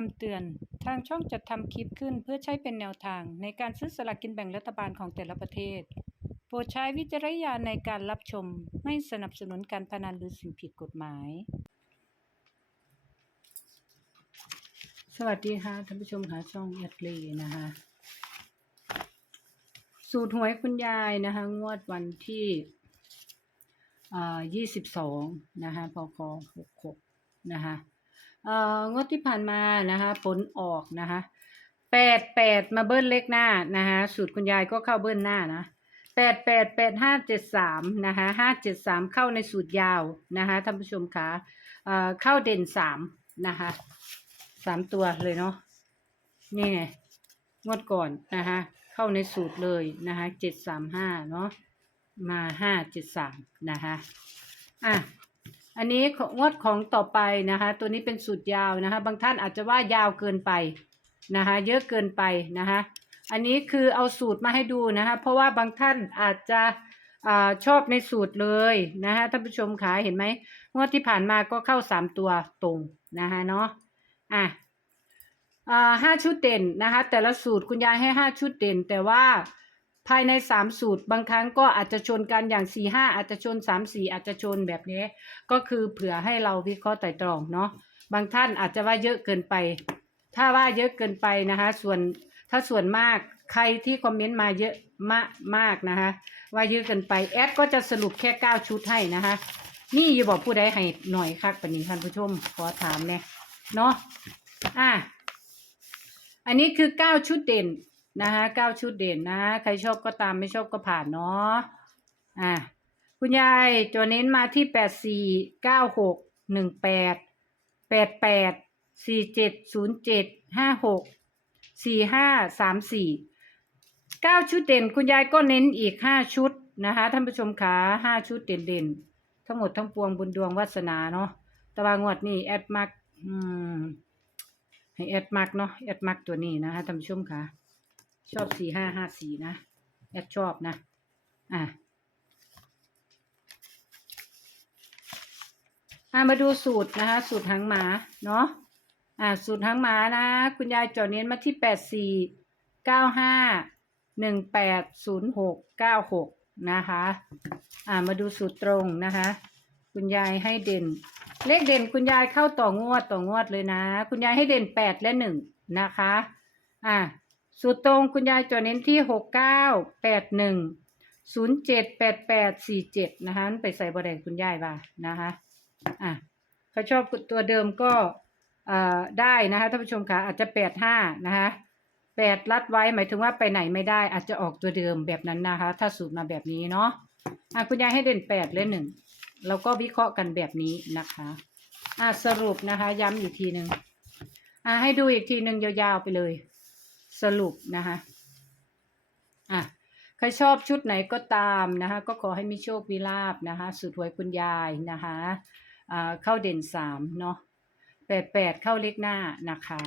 คำเตือน ทางช่องจัดทำคลิปขึ้นเพื่อใช้เป็นแนวทางในการซื้อสลากกินแบ่งรัฐบาลของแต่ละประเทศ โปรดใช้วิจารณญาณในการรับชม ไม่สนับสนุนการพนันหรือสิ่งผิดกฎหมาย สวัสดีค่ะท่านผู้ชมค่ะช่องแอดลีนะคะ สูตรหวยคุณยายนะคะ งวดวันที่อ่ายี่สิบสองนะคะพคหกหกนะคะ เอ่องวดที่ผ่านมานะคะผลออกนะคะแปดแปดมาเบิ้ลเลขหน้านะคะสูตรคุณยายก็เข้าเบิ้ลหน้านะแปดแปดแปดห้าเจ็ดสามนะคะห้าเจ็ดสามเข้าในสูตรยาวนะคะท่านผู้ชมคะเอ่อเข้าเด่นสามนะคะสามตัวเลยเนาะนี่ไงงวดก่อนนะคะเข้าในสูตรเลยนะคะเจ็ดสามห้าเนาะมาห้าเจ็ดสามนะคะอะ อันนี้งวดของต่อไปนะคะ ตัวนี้เป็นสูตรยาวนะคะ บางท่านอาจจะว่ายาวเกินไปนะคะ เยอะเกินไปนะคะ อันนี้คือเอาสูตรมาให้ดูนะคะ เพราะว่าบางท่านอาจจะอชอบในสูตรเลยนะคะท่านผู้ชมขาเห็นไหมงวดที่ผ่านมาก็เข้าสามตัวตรงนะคะเนาะอะอ่าห้าชุดเด่นนะคะ แต่ละสูตรคุณยายให้ห้าชุดเด่นแต่ว่า ภายในสามสูตรบางครั้งก็อาจจะชนกันอย่างสี่ห้าอาจจะชนสามสี่อาจจะชนแบบนี้ ก็คือเผื่อให้เราวิเคราะห์ไต่ตรองเนาะบางท่านอาจจะว่าเยอะเกินไป ถ้าว่าเยอะเกินไปนะคะ ส่วนถ้าส่วนมากใครที่คอมเมนต์มาเยอะมากมากนะคะว่าเยอะเกินไปแอดก็จะสรุปแค่เก้าชุดให้นะคะ นี่อยู่บอกผู้ใดให้หน่อยคักปานนี้ท่านผู้ชมขอถามเนี่ยเนาะอะอันนี้คือเก้าชุดเด่น นะคะเก้าชุดเด่นนะ ใครชอบก็ตามไม่ชอบก็ผ่านเนาะอะคุณยายตัวเน้นมาที่แปดสี่เก้าหกหนึ่งแปดแปดแปดสี่เจ็ดศูนย์เจ็ดห้าหกสี่ห้าสามสี่เก้าชุดเด่น คุณยายก็เน้นอีกห้าชุดนะคะท่านผู้ชมขาห้าชุดเด่นเด่นทั้งหมดทั้งปวงบุญดวงวาสนาเนาะตะวางวดนี่แอดมักอืมให้แอดมักเนาะแอดมักตัวนี้นะคะท่านผู้ชมขา ชอบสี่ห้าห้าสี่นะแอดชอบนะ อะอ่ามาดูสูตรนะคะ สูตรหางหมาเนาะอ่าสูตรหางหมานะ คุณยายจอเน้นมาที่แปดสี่เก้าห้าหนึ่งแปดศูนย์หกเก้าหกนะคะ อ่ามาดูสูตรตรงนะคะ คุณยายให้เด่น เลขเด่นคุณยายเข้าต่องวดต่องวดเลยนะ คุณยายให้เด่นแปดและหนึ่งนะคะ อ่า สูตรตรงคุณยายจอเน้นที่หกเก้าแปดหนึ่งศูนย์เจ็ดแปดแปดสี่เจ็ดนะคะไปใส่บะแดงคุณยายว่านะคะอะเขาชอบตัวเดิมก็เอ่อได้นะคะท่านผู้ชมคะอาจจะแปดห้านะคะแปดรัดไว้หมายถึงว่าไปไหนไม่ได้ อาจจะออกตัวเดิมแบบนั้นนะคะ ถ้าสูตรมาแบบนี้เนาะอะคุณยายให้เด่นแปดและหนึ่งเราก็วิเคราะห์กันแบบนี้นะคะอะสรุปนะคะ ย้ำอีกทีหนึ่งอะให้ดูอีกทีหนึ่งยาวๆไปเลย สรุปนะคะอะใครชอบชุดไหนก็ตามนะคะก็ขอให้มีโชคมีลาบนะคะสุดหวยคุณยายนะคะอ่าเข้าเด่นสามเนาะแปดแปดเข้าเลขหน้านะคะ